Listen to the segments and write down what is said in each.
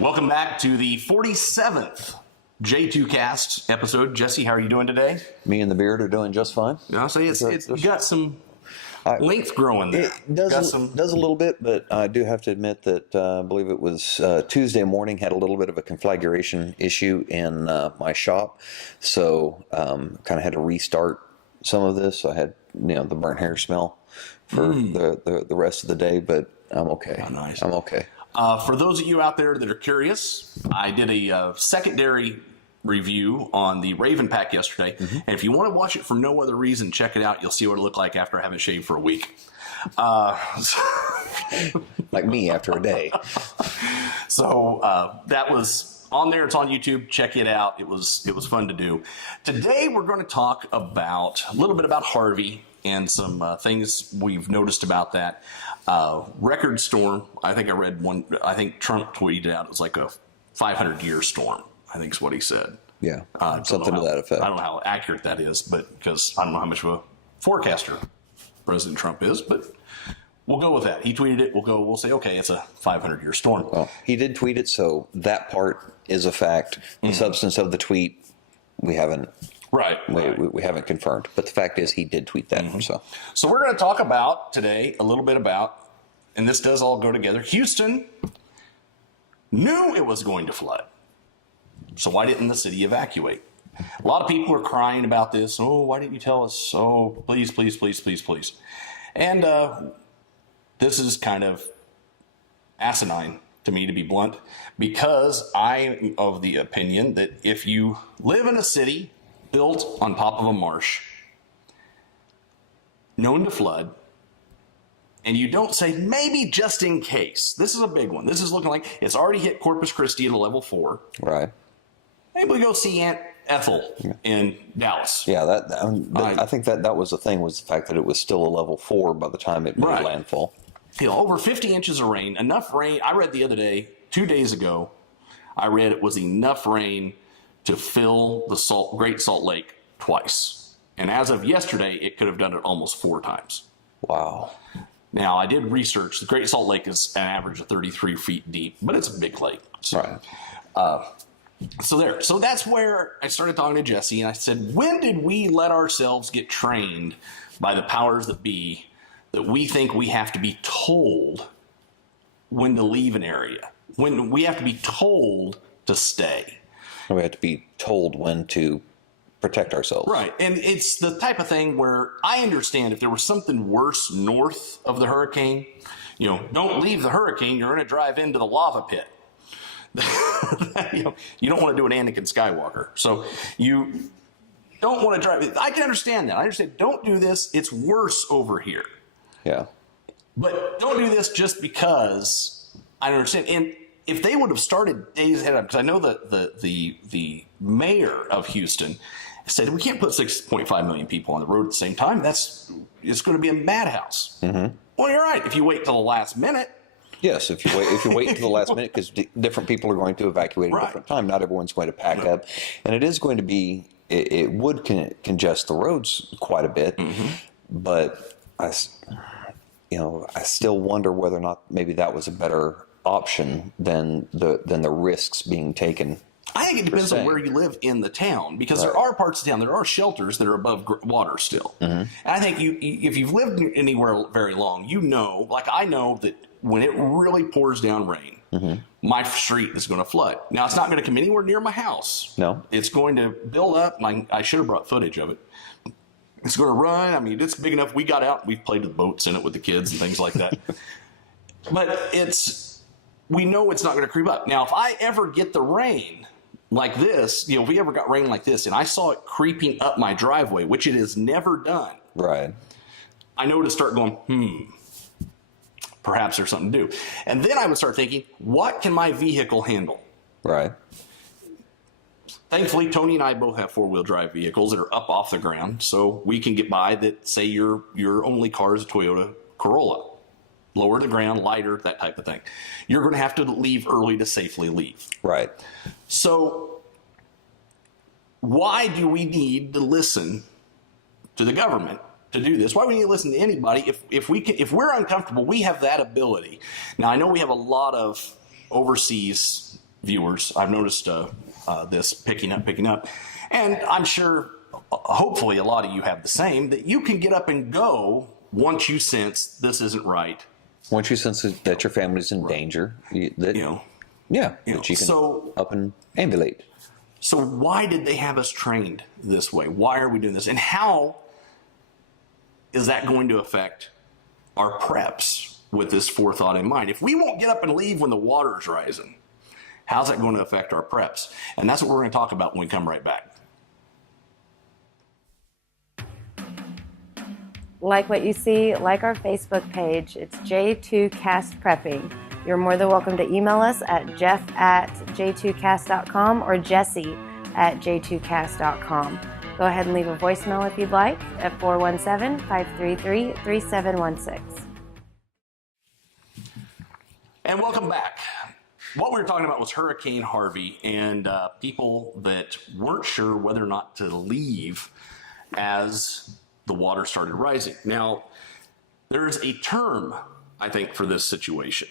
Welcome back to the 47th j2cast episode. Jesse, how are you doing today? Me and the beard are doing just fine. I'll say it's got some length growing there. It does a little bit, but I do have to admit that I believe it was Tuesday morning, had a little bit of a configuration issue in my shop. So kind of had to restart some of this. I had the burnt hair smell for the rest of the day, but I'm okay. Oh, nice. I'm okay. For those of you out there that are curious, I did a secondary review on the Raven pack yesterday. And if you want to watch it for no other reason, check it out. You'll see what it looked like after I haven't shaved for a week. Like me after a day. So that was on there. It's on YouTube. Check it out. It was fun to do. Today we're going to talk about a little bit about Harvey and some things we've noticed about that. Record storm. I think I read one. I think Trump tweeted out it was like a 500-year storm, I think is what he said. Yeah, something to that effect. I don't know how accurate that is, but because I don't know how much of a forecaster President Trump is, but we'll go with that. He tweeted it. We'll say, okay, it's a 500-year storm. Well, he did tweet it, so that part is a fact. The substance of the tweet, we haven't. Right. We haven't confirmed, but the fact is he did tweet that. So we're going to talk about today a little bit about, and this does all go together. Houston knew it was going to flood. So why didn't the city evacuate? A lot of people are crying about this. Oh, why didn't you tell us? Oh, please, please, please, please, please. And this is kind of asinine to me, to be blunt, because I am of the opinion that if you live in a city built on top of a marsh, known to flood, and you don't say, maybe just in case. This is a big one. This is looking like it's already hit Corpus Christi at a level 4. Right. Maybe we go see Aunt Ethel in Dallas. Yeah, I think that was the thing, was the fact that it was still a level 4 by the time it made landfall. Over 50 inches of rain, enough rain. I read the other day, 2 days ago, I read it was enough rain to fill the Great Salt Lake twice. And as of yesterday, it could have done it almost 4 times. Wow. Now, I did research. The Great Salt Lake is an average of 33 feet deep, but it's a big lake. So, So that's where I started talking to Jesse, and I said, when did we let ourselves get trained by the powers that be that we think we have to be told when to leave an area, when we have to be told to stay? We have to be told when to protect ourselves. Right. And it's the type of thing where I understand if there was something worse north of the hurricane, don't leave the hurricane, you're going to drive into the lava pit. You don't want to do an Anakin Skywalker. So you don't want to drive. I can understand that. I understand. Don't do this. It's worse over here. Yeah. But don't do this just because I understand. And if they would have started days ahead of, because I know that the mayor of Houston said we can't put 6.5 million people on the road at the same time. It's going to be a madhouse. Well, you're right. If you wait till the last minute. Yes, if you wait until the last minute, because different people are going to evacuate at a different time. Not everyone's going to pack up, and it is going to be. It would congest the roads quite a bit, but I still wonder whether or not maybe that was a better option than the risks being taken. I think it depends on where you live in the town, because there are parts of town, there are shelters that are above water still. And I think if you've lived anywhere very long, like I know that when it really pours down rain, my street is going to flood. Now, it's not going to come anywhere near my house. No. It's going to build up. I should have brought footage of it. It's going to run. I mean, it's big enough. We got out. We've played with boats in it with the kids and things like that. But we know it's not going to creep up. Now, if I ever get the rain like this, if we ever got rain like this and I saw it creeping up my driveway, which it has never done. Right. I know to start going, perhaps there's something to do. And then I would start thinking, what can my vehicle handle? Right. Thankfully, Tony and I both have 4-wheel drive vehicles that are up off the ground, so we can get by that. Say your only car is a Toyota Corolla. Lower to the ground, lighter, that type of thing. You're going to have to leave early to safely leave. Right. So why do we need to listen to the government to do this? Why do we need to listen to anybody? If we're uncomfortable, we have that ability. Now, I know we have a lot of overseas viewers, I've noticed this picking up. And I'm sure, hopefully, a lot of you have the same, that you can get up and go once you sense this isn't right. Once you sense that your family's in danger, that you can up and ambulate. So why did they have us trained this way? Why are we doing this? And how is that going to affect our preps with this forethought in mind? If we won't get up and leave when the water's rising, how's that going to affect our preps? And that's what we're going to talk about when we come right back. Like what you see, like our Facebook page. It's j2cast prepping. You're more than welcome to email us at jeff@j2cast.com or jesse@j2cast.com. Go ahead and leave a voicemail if you'd like at 417-533-3716. And welcome back. What we were talking about was Hurricane Harvey and people that weren't sure whether or not to leave as the water started rising. Now, there's a term, I think, for this situation,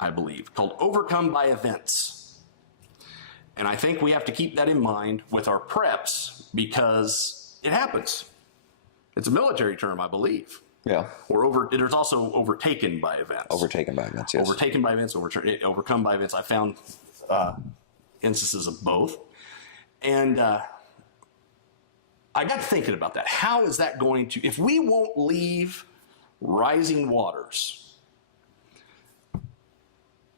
I believe, called overcome by events. And I think we have to keep that in mind with our preps because it happens. It's a military term, I believe. Yeah. Or there's also overtaken by events. Overtaken by events, yes. Overtaken by events, overcome by events. I found instances of both. And I got thinking about that. How is that going to, if we won't leave rising waters,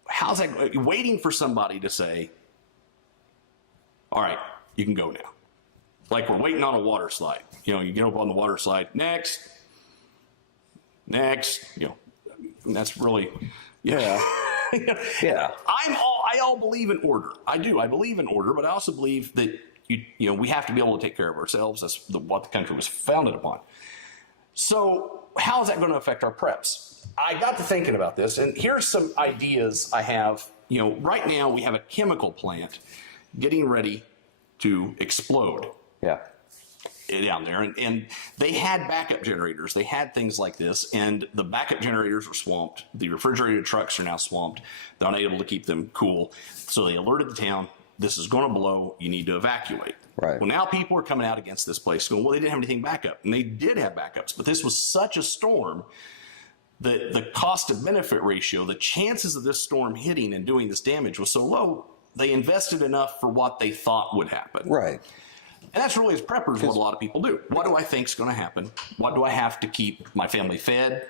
how's that, waiting for somebody to say, all right, you can go now. Like we're waiting on a water slide. You know, you get up on the water slide, next, you know, and that's really, Yeah. I all believe in order. I do. I believe in order, but I also believe that you know, we have to be able to take care of ourselves. That's what the country was founded upon. So how is that going to affect our preps? I got to thinking about this, and here's some ideas I have. You know, right now we have a chemical plant getting ready to explode. Yeah. Down there, and they had backup generators. They had things like this, and the backup generators were swamped. The refrigerated trucks are now swamped. They're unable to keep them cool. So they alerted the town, this is going to blow. You need to evacuate. Right. Well, now people are coming out against this place going, well, they didn't have anything backup. And they did have backups, but this was such a storm that the cost to benefit ratio, the chances of this storm hitting and doing this damage was so low, they invested enough for what they thought would happen. Right. And that's really, as preppers, what a lot of people do. What do I think is going to happen? What do I have to keep my family fed,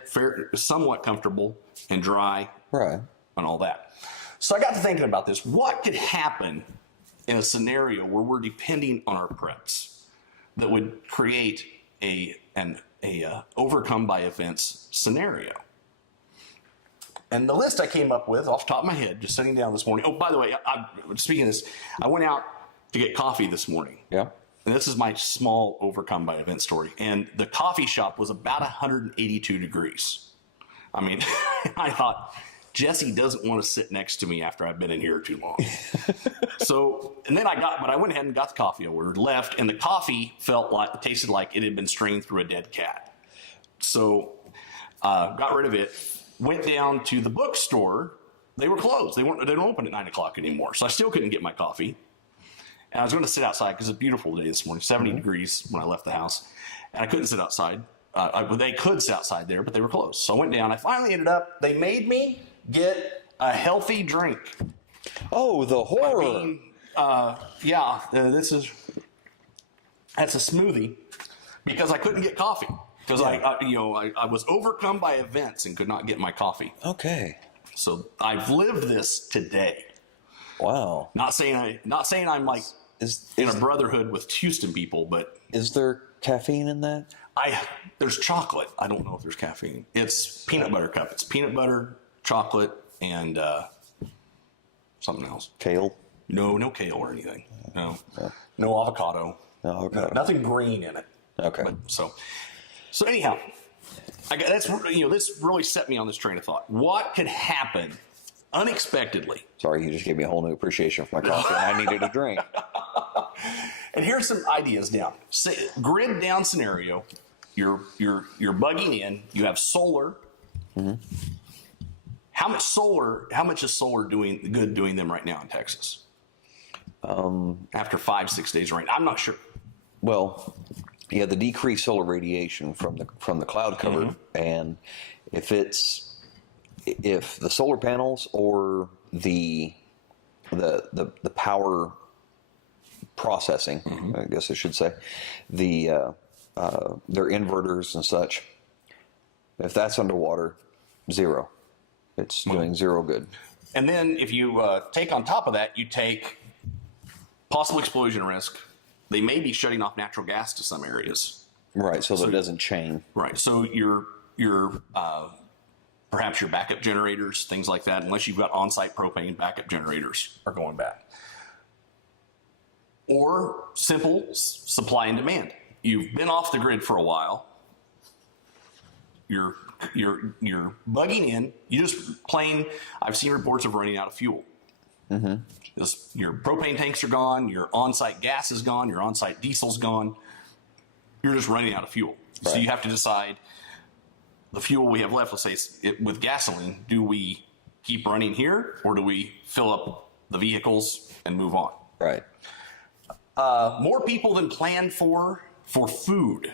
somewhat comfortable, and dry, right, and all that? So I got to thinking about this. What could happen in a scenario where we're depending on our preps that would create an overcome by events scenario? And the list I came up with off the top of my head, just sitting down this morning. Oh, by the way, speaking of this, I went out to get coffee this morning. Yeah. And this is my small overcome by event story. And the coffee shop was about 182 degrees. I mean, I thought, Jesse doesn't want to sit next to me after I've been in here too long. And then I went ahead and got the coffee I ordered, left, and the coffee tasted like it had been strained through a dead cat. So, got rid of it, went down to the bookstore. They were closed. They don't open at 9 o'clock anymore. So I still couldn't get my coffee. And I was going to sit outside because it's a beautiful day this morning, 70 degrees when I left the house. And I couldn't sit outside. They could sit outside there, but they were closed. So I went down. I finally ended up, they made me get a healthy drink. Oh, the horror. I mean, that's a smoothie because I couldn't get coffee. Because I was overcome by events and could not get my coffee. Okay. So I've lived this today. Wow. Not saying I'm like in a brotherhood with Houston people, but is there caffeine in that? There's chocolate. I don't know if there's caffeine. It's peanut butter cup. It's peanut butter, chocolate, and something else. Kale? No kale or anything. No avocado. No avocado. Nothing green in it. Okay. So anyhow, this really set me on this train of thought. What could happen unexpectedly? Sorry, you just gave me a whole new appreciation for my coffee. I needed a drink. And here's some ideas down. Grid down scenario. You're bugging in. You have solar. Mm-hmm. How much is solar doing them right now in Texas? After 5-6 days of rain, I'm not sure. Well, yeah, the decreased solar radiation from the cloud cover, and if the solar panels or the power processing, I guess I should say, their inverters and such, if that's underwater, zero. It's doing zero good. And then if you take on top of that, you take possible explosion risk. They may be shutting off natural gas to some areas. Right, so that it doesn't chain. Right, so your perhaps your backup generators, things like that, unless you've got on-site propane, backup generators are going bad. Or simple supply and demand. You've been off the grid for a while. You're bugging in. You just plain. I've seen reports of running out of fuel. Your propane tanks are gone. Your on-site gas is gone. Your on-site diesel's gone. You're just running out of fuel. Right. So you have to decide the fuel we have left. Let's say with gasoline, do we keep running here or do we fill up the vehicles and move on? Right. More people than planned for food.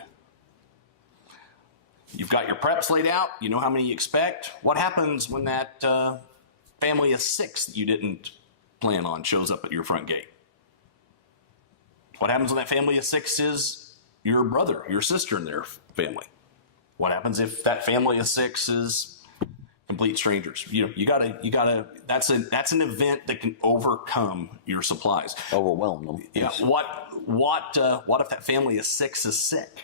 You've got your preps laid out. You know how many you expect. What happens when that family of 6 that you didn't plan on shows up at your front gate? What happens when that family of 6 is your brother, your sister, and their family? What happens if that family of 6 is complete strangers? You gotta. That's an event that can overcome your supplies. Overwhelm them. Yeah. What if that family of 6 is sick?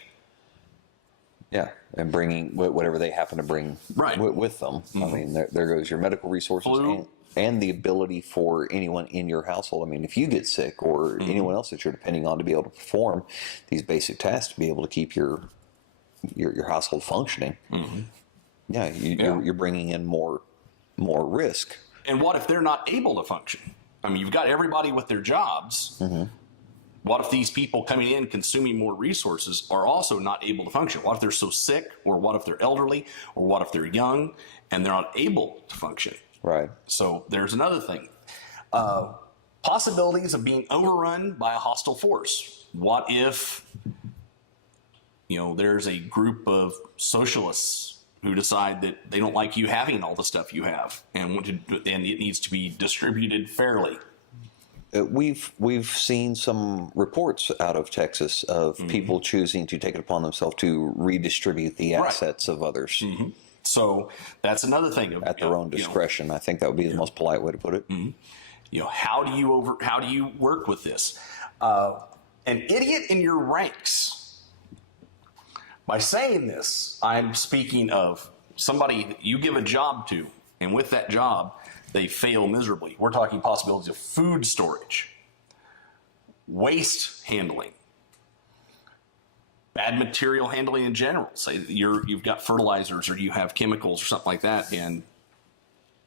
Yeah, and bringing whatever they happen to bring with them. I mean, there goes your medical resources and the ability for anyone in your household. I mean, if you get sick or anyone else that you're depending on to be able to perform these basic tasks to be able to keep your household functioning, you're bringing in more risk. And what if they're not able to function? I mean, you've got everybody with their jobs. What if these people coming in consuming more resources are also not able to function? What if they're so sick, or what if they're elderly, or what if they're young and they're not able to function? Right. So there's another thing. Possibilities of being overrun by a hostile force. What if, there's a group of socialists who decide that they don't like you having all the stuff you have and it needs to be distributed fairly? We've seen some reports out of Texas of people choosing to take it upon themselves to redistribute the assets of others. So that's another thing. At their own discretion. I think that would be the most polite way to put it. How do you work with this? An idiot in your ranks. By saying this, I'm speaking of somebody that you give a job to, and with that job, they fail miserably. We're talking possibilities of food storage, waste handling, bad material handling in general. Say you've got fertilizers or you have chemicals or something like that, and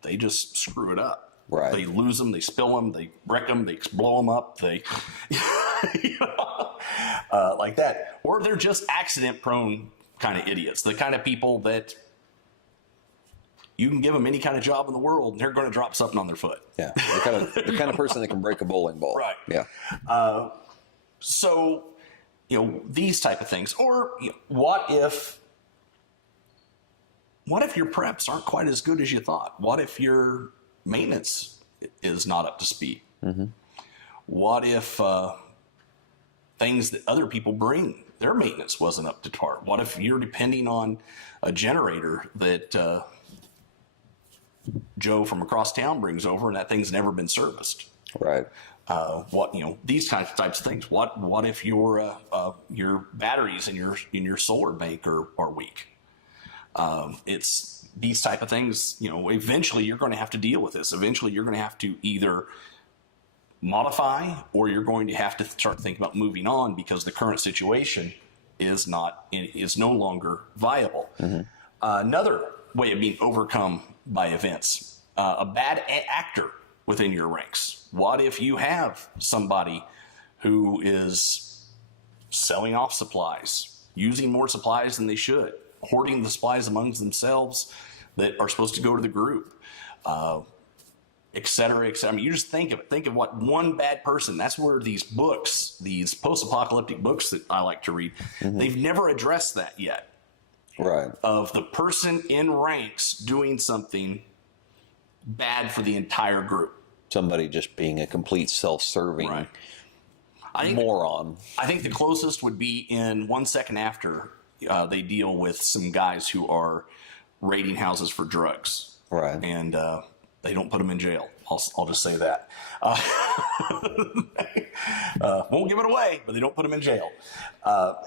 they just screw it up. Right. They lose them, they spill them, they wreck them, they blow them up, they like that. Or they're just accident-prone kind of idiots, the kind of people that you can give them any kind of job in the world, and they're going to drop something on their foot. Yeah, the kind of person that can break a bowling ball. Right. Yeah. So, these type of things. Or what if your preps aren't quite as good as you thought? What if your maintenance is not up to speed? What if things that other people bring, their maintenance wasn't up to par? What if you're depending on a generator that Joe from across town brings over and that thing's never been serviced? Right. These types of things. What if your batteries in your solar bank are weak? It's these type of things. Eventually you're going to have to deal with this. Eventually you're going to have to either modify or you're going to have to start thinking about moving on because the current situation is no longer viable. Another way of being overcome by events, a bad actor within your ranks. What if you have somebody who is selling off supplies, using more supplies than they should, hoarding the supplies amongst themselves that are supposed to go to the group? et cetera, et cetera. I mean, you just think of it. Think of what one bad person. That's where these books, these post-apocalyptic books that I like to read, they've never addressed that yet. Right. Of the person in ranks doing something bad for the entire group. Somebody just being a complete self-serving moron. I think the closest would be in 1 second after they deal with some guys who are raiding houses for drugs. Right. And they don't put them in jail. I'll just say that. Won't give it away, but they don't put them in jail.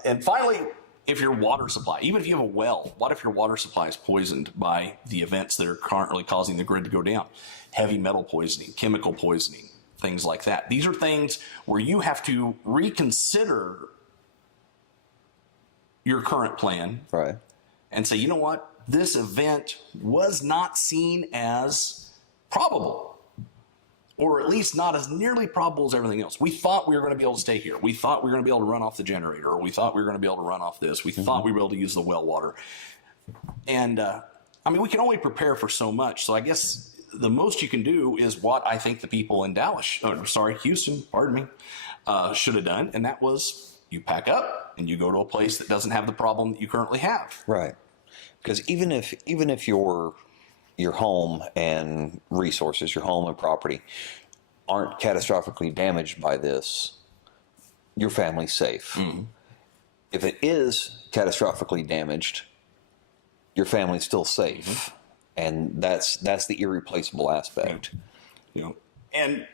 And finally, if your water supply, even if you have a well, what if your water supply is poisoned by the events that are currently causing the grid to go down? Heavy metal poisoning, chemical poisoning, things like that. These are things where you have to reconsider your current plan. Right. And say, you know what? This event was not seen as probable, or at least not as nearly probable as everything else. We thought we were going to be able to stay here. We thought we were going to be able to run off the generator, or we thought we were going to be able to run off this. We thought we were able to use the well water. And, I mean, we can only prepare for so much. So I guess the most you can do is what I think the people in Houston, should have done. And that was you pack up and you go to a place that doesn't have the problem that you currently have. Right. Because even if your home and resources, your home and property, aren't catastrophically damaged by this, your family's safe. Mm-hmm. If it is catastrophically damaged, your family's still safe, mm-hmm. and that's the irreplaceable aspect. And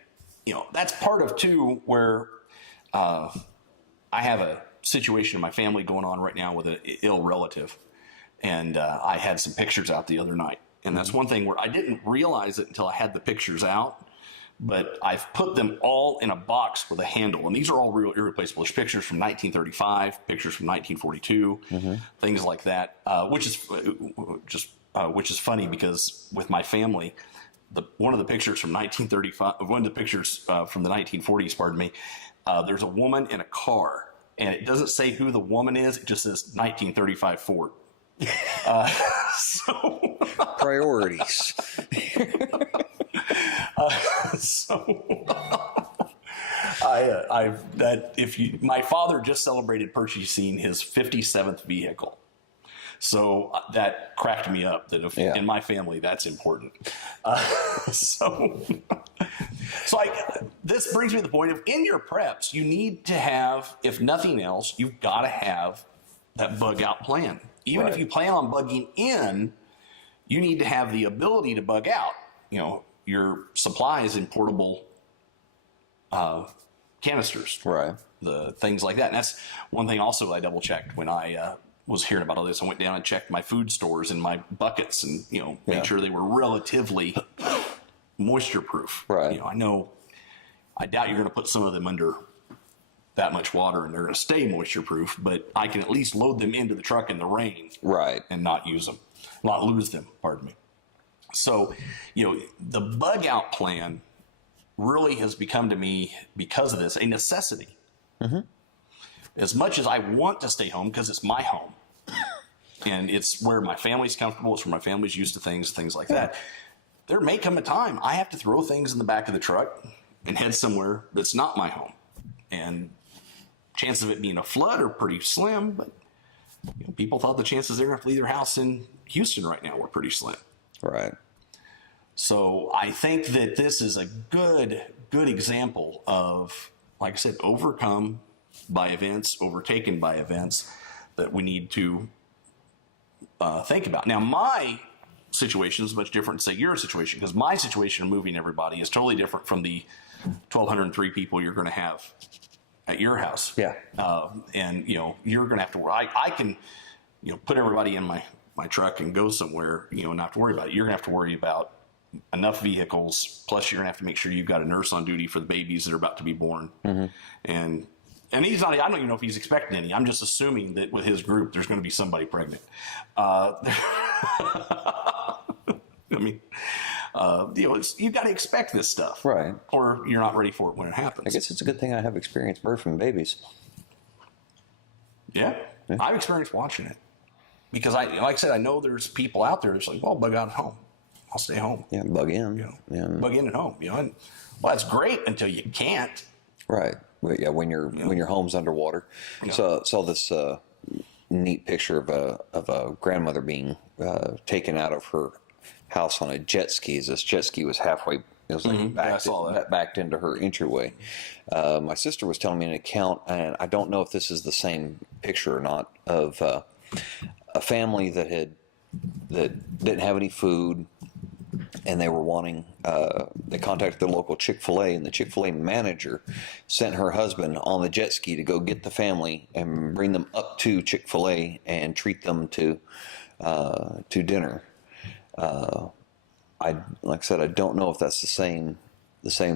that's part of too where I have a situation in my family going on right now with an ill relative. And I had some pictures out the other night. And that's one thing where I didn't realize it until I had the pictures out. But I've put them all in a box with a handle. And these are all real irreplaceable. There's pictures from 1935, pictures from 1942, mm-hmm. things like that, which is funny because with my family, one of the pictures from 1935, one of the pictures from the 1940s, pardon me, there's a woman in a car. And it doesn't say who the woman is. It just says 1935 Ford. Priorities. My father just celebrated purchasing his 57th vehicle. So that cracked me up that in my family, that's important. This brings me to the point of in your preps, you need to have, if nothing else, you've got to have that bug out plan. Even if you plan on bugging in, you need to have the ability to bug out. Your supplies in portable canisters, right? The things like that. And that's one thing also I double checked when I was hearing about all this. I went down and checked my food stores and my buckets and made sure they were relatively moisture proof. Right. I doubt you're going to put some of them under that much water and they're going to stay moisture proof, but I can at least load them into the truck in the rain, right, and not lose them. Pardon me. So, the bug out plan really has become to me because of this a necessity. Mm-hmm. As much as I want to stay home because it's my home and it's where my family's comfortable, it's where my family's used to things like that. There may come a time I have to throw things in the back of the truck and head somewhere that's not my home. And chances of it being a flood are pretty slim, but people thought the chances they're going to have to leave their house in Houston right now were pretty slim. Right. So I think that this is a good example of, like I said, overtaken by events that we need to think about. Now, my situation is much different than, say, your situation, because my situation of moving everybody is totally different from the 1,203 people you're going to have at your house. Yeah. And, you're going to have to worry. I can, put everybody in my truck and go somewhere, not have to worry about it. You're going to have to worry about enough vehicles. Plus, you're going to have to make sure you've got a nurse on duty for the babies that are about to be born. Mm-hmm. And he's not, I don't even know if he's expecting any. I'm just assuming that with his group, there's going to be somebody pregnant. You've got to expect this stuff. Right. Or you're not ready for it when it happens. I guess it's a good thing I have experience birthing babies. Yeah. I've experienced watching it. Because like I said, I know there's people out there that's like, well, bug out at home. I'll stay home. Yeah, bug in. You know, Yeah. bug in at home. You know, and, well, that's great until you can't. Right. Well, yeah, when your home's underwater. Yeah. So saw this neat picture of a grandmother being taken out of her house on a jet ski. This jet ski was halfway. It was like backed into her entryway. My sister was telling me an account, and I don't know if this is the same picture or not, of a family that didn't have any food, and they were wanting. They contacted the local Chick-fil-A, and the Chick-fil-A manager sent her husband on the jet ski to go get the family and bring them up to Chick-fil-A and treat them to dinner. Like I said, I don't know if that's the same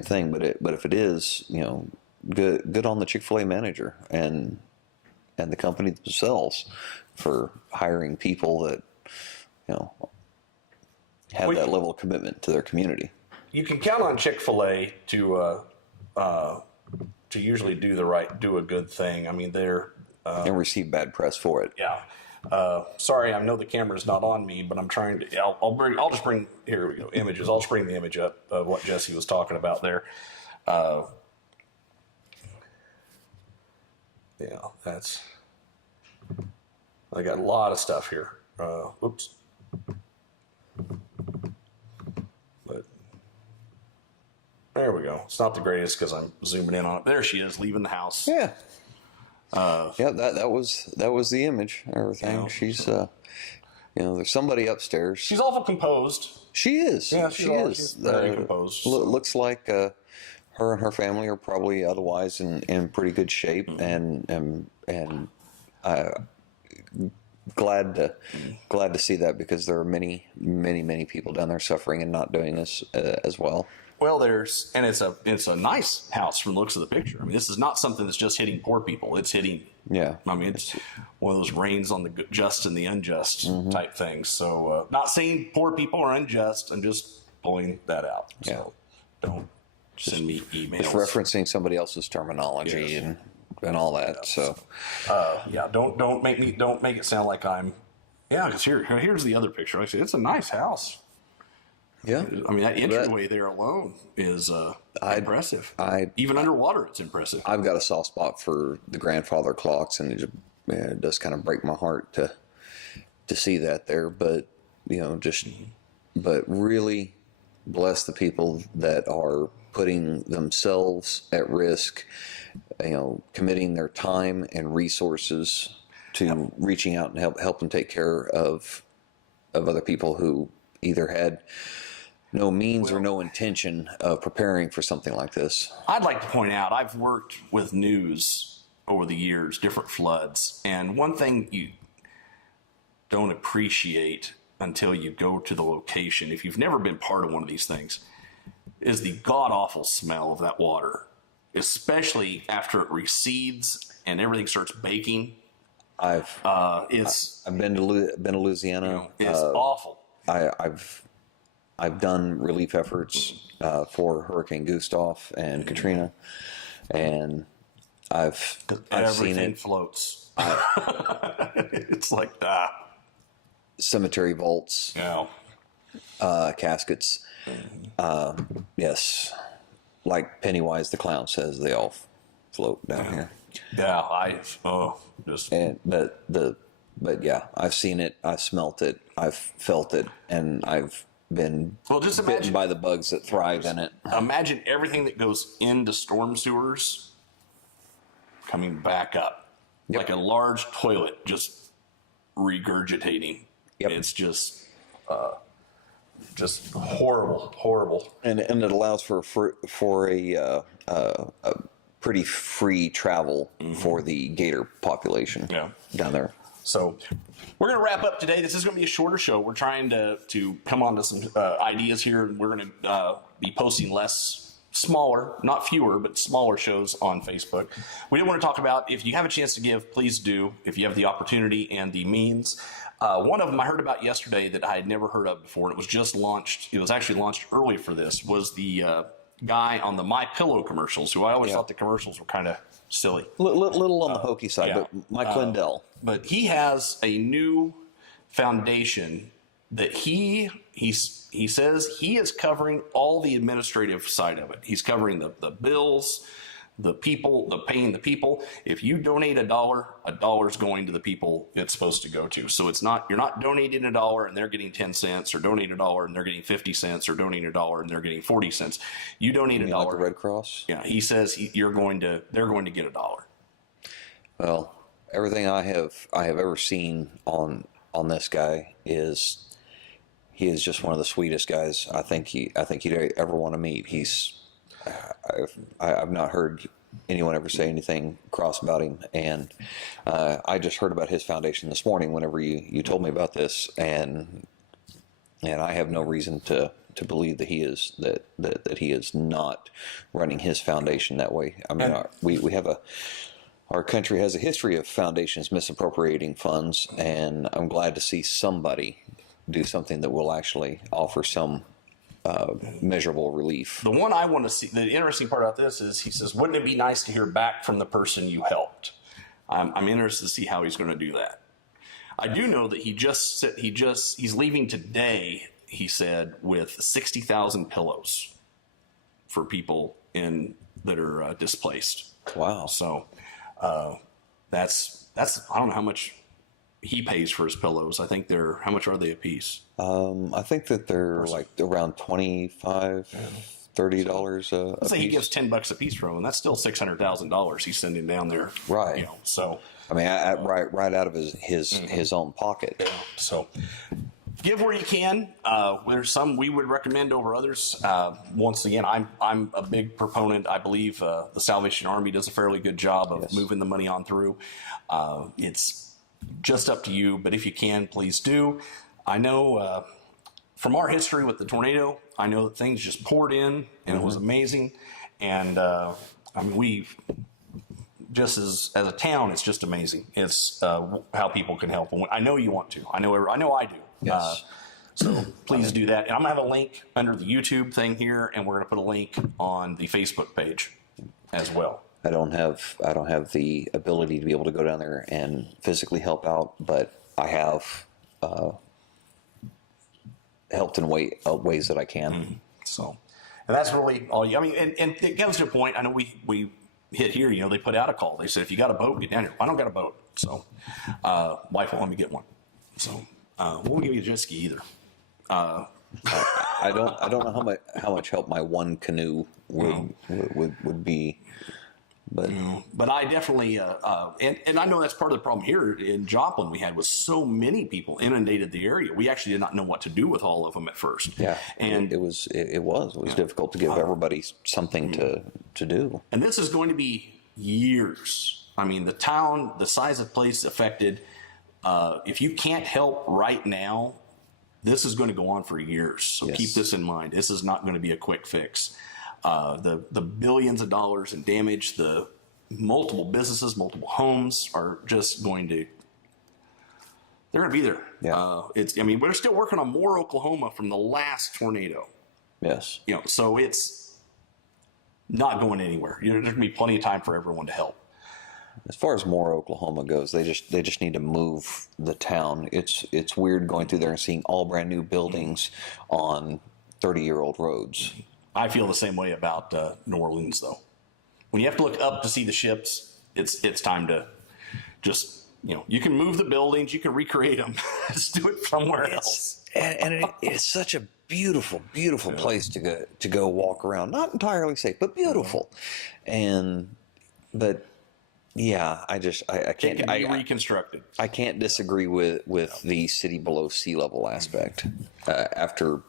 thing, but if it is, you know, good on the Chick-fil-A manager and the company themselves for hiring people that, you know, have that level of commitment to their community. You can count on Chick-fil-A to usually do a good thing. I mean, they're and receive bad press for it. yeah. Sorry, I know the camera's not on me, but I'm trying to. I'll just bring. Here we go. Images. I'll just bring the image up of what Jesse was talking about there. Yeah, that's. I got a lot of stuff here. Oops. But there we go. It's not the greatest because I'm zooming in on it. There she is, leaving the house. Yeah. That was the image. Everything. You know, She's you know, there's somebody upstairs. She's awful composed. She is. Yeah, she is. She's very composed. Looks like her and her family are probably otherwise in pretty good shape, and glad to see that, because there are many people down there suffering and not doing this as well. Well, it's a nice house from the looks of the picture. I mean, this is not something that's just hitting poor people. It's hitting. Yeah. I mean, it's one of those rains on the just and the unjust type things. So, not saying poor people are unjust. I'm just pulling that out. So, don't send me emails. It's referencing somebody else's terminology and all that. So, don't make it sound like I'm. Yeah, because here's the other picture. Actually, it's a nice house. Yeah, I mean, that entryway there alone is impressive. Even underwater, it's impressive. I've got a soft spot for the grandfather clocks, and it does kind of break my heart to see that there. But you know, but really bless the people that are putting themselves at risk. You know, committing their time and resources to reaching out and help them take care of other people who either had no means or no intention of preparing for something like this. I'd like to point out, I've worked with news over the years, different floods, and one thing you don't appreciate until you go to the location, if you've never been part of one of these things, is the god-awful smell of that water, especially after it recedes and everything starts baking. I've been to Louisiana. You know, it's awful. I've done relief efforts for Hurricane Gustav and Katrina, and I've seen it. Everything floats. It's like cemetery vaults, caskets. Yes, like Pennywise the Clown says, they all float down here. Yeah, but yeah, I've seen it, I've smelt it, I've felt it, and I've been bitten by the bugs that thrive in it. Imagine everything that goes into storm sewers coming back up. Yep. Like a large toilet just regurgitating. Yep. It's just horrible. And it allows for a pretty free travel for the gator population down there. So we're going to wrap up today. This is going to be a shorter show. We're trying to come on to some ideas here. We're going to be posting smaller, not fewer, but smaller shows on Facebook. We did want to talk about, if you have a chance to give, please do, if you have the opportunity and the means. One of them I heard about yesterday that I had never heard of before, and it was just launched. It was actually launched early for this, was the guy on the My Pillow commercials, who I always thought the commercials were kind of silly. Little on the hokey side, but Mike Lindell. But he has a new foundation that he says he is covering all the administrative side of it. He's covering the bills, the people, the paying the people. If you donate a dollar's going to the people it's supposed to go to. So it's not, you're not donating a dollar and they're getting 10 cents, or donating a dollar and they're getting 50 cents, or donating a dollar and they're getting 40 cents. You donate a dollar. Like the Red Cross? Yeah, he says they're going to get a dollar. Well, everything I have ever seen on this guy is, he is just one of the sweetest guys I think you'd ever want to meet. I've not heard anyone ever say anything cross about him, and I just heard about his foundation this morning whenever you told me about this, and I have no reason to believe that he is not running his foundation that way. I mean, our country has a history of foundations misappropriating funds, and I'm glad to see somebody do something that will actually offer some measurable relief. The one I want to see, the interesting part about this is he says, wouldn't it be nice to hear back from the person you helped? I'm interested to see how he's going to do that. I do know that he's leaving today, he said, with 60,000 pillows for people that are displaced. Wow. So that's I don't know how much he pays for his pillows. I think how much are they a piece? I think that they're like around $25, $30 a Let's say piece. he gives $10 a piece for them, and that's still $600,000 he's sending down there. Right. You know, so I mean, right out of his own pocket. yeah, so give where you can. There's some we would recommend over others. Once again, I'm a big proponent. I believe the Salvation Army does a fairly good job of moving the money on through. It's just up to you, but if you can, please do. I know from our history with the tornado, I know that things just poured in, and it was amazing. And I mean, we've just as a town, it's just amazing. It's how people can help. And I know you want to. I know I do. Yes. So please do that. And I'm gonna have a link under the YouTube thing here, and we're gonna put a link on the Facebook page as well. I don't have the ability to be able to go down there and physically help out, but I have helped in ways that I can. Mm-hmm. So, and that's really all. I mean, and it comes to a point. I know we hit here. You know, they put out a call. They said, if you got a boat, get down here. I don't got a boat, so wife won't let me get one. So we won't give you a jet ski either. I don't know how much help my one canoe would be. But I definitely, and I know that's part of the problem here in Joplin. We had was so many people inundated the area. We actually did not know what to do with all of them at first. Yeah, and it was difficult to give everybody something to do. And this is going to be years. I mean, the town, the size of place affected. If you can't help right now, this is going to go on for years. So keep this in mind. This is not going to be a quick fix. The billions of dollars in damage, the multiple businesses, multiple homes are just going to, they're going to be there. Yeah. I mean, we're still working on more Oklahoma from the last tornado. Yes. You know, so it's not going anywhere. There's going to be plenty of time for everyone to help. As far as Moore, Oklahoma goes, they just need to move the town. It's weird going through there and seeing all brand new buildings on 30-year-old roads. I feel the same way about New Orleans, though. When you have to look up to see the ships, it's time to just, you can move the buildings, you can recreate them. Just do it somewhere else. And it's such a beautiful, beautiful place to go walk around. Not entirely safe, but beautiful. But yeah, I can't. It can be reconstructed. I can't disagree with the city below sea level aspect. After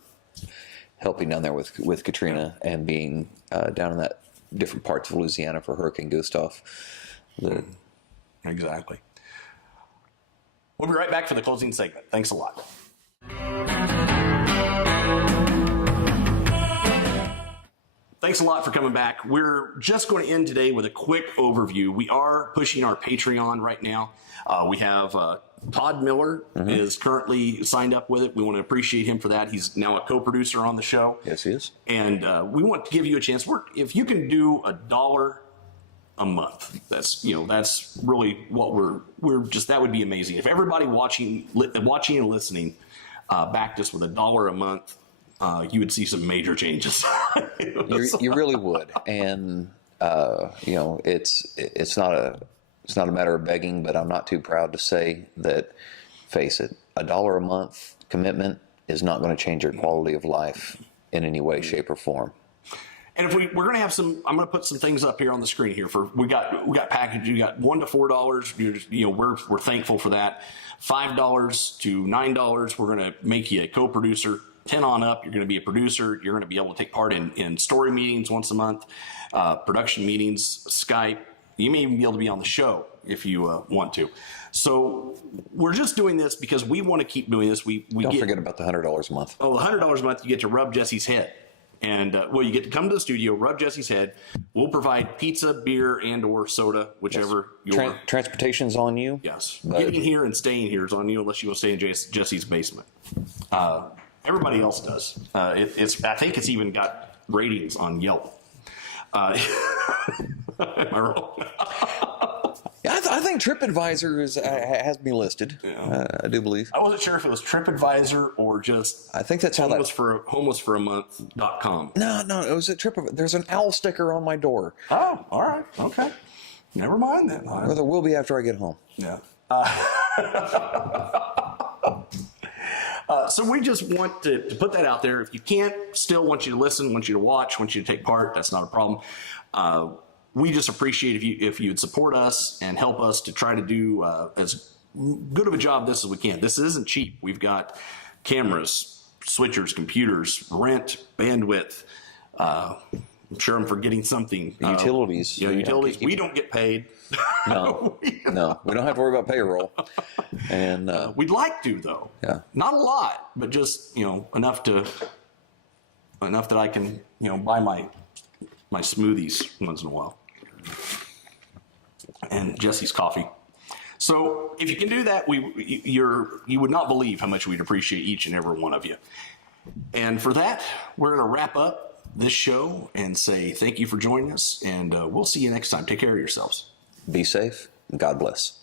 helping down there with Katrina and being down in that different parts of Louisiana for Hurricane Gustav. Exactly. We'll be right back for the closing segment. Thanks a lot. Thanks a lot for coming back. We're just going to end today with a quick overview. We are pushing our Patreon right now. We have Todd Miller is currently signed up with it. We want to appreciate him for that. He's now a co-producer on the show. Yes, he is. And we want to give you a chance. If you can do $1 a month, that's really what we're just, that would be amazing. If everybody watching and listening backed us with $1 a month, you would see some major changes. You really would. And, you know, it's not a matter of begging, but I'm not too proud to say that, face it, $1 a month commitment is not going to change your quality of life in any way, shape, or form. And if we're going to have some, I'm going to put some things up here on the screen here. We got package. You got $1 to $4. You know, we're thankful for that. $5 to $9. We're going to make you a co-producer. 10 on up, you're going to be a producer. You're going to be able to take part in story meetings once a month, production meetings, Skype. You may even be able to be on the show if you want to. So we're just doing this because we want to keep doing this. Don't forget about the $100 a month. Oh, the $100 a month, you get to rub Jesse's head. And, you get to come to the studio, rub Jesse's head. We'll provide pizza, beer, and or soda, whichever your... Transportation's on you. Yes. Getting here and staying here is on you unless you want to stay in Jesse's basement. Everybody else does. I think it's even got ratings on Yelp. Am I wrong? Yeah, I think TripAdvisor has me listed. Yeah. I do believe. I wasn't sure if it was TripAdvisor or just. I think that's homelessforamonth.com. No, it was a TripAdvisor. There's an owl sticker on my door. Oh, all right, okay. Never mind then. Well, there will be after I get home. Yeah. So we just want to put that out there. If you can't, still want you to listen, want you to watch, want you to take part. That's not a problem. We just appreciate if you would support us and help us to try to do as good of a job this as we can. This isn't cheap. We've got cameras, switchers, computers, rent, bandwidth. I'm sure I'm forgetting something. Utilities. Utilities. We don't get paid. No, we don't have to worry about payroll. And we'd like to, though. Yeah. Not a lot, but just enough that I can buy my smoothies once in a while, and Jesse's coffee. So if you can do that, you would not believe how much we'd appreciate each and every one of you. And for that, we're going to wrap up this show and say thank you for joining us, and we'll see you next time. Take care of yourselves. Be safe. God bless.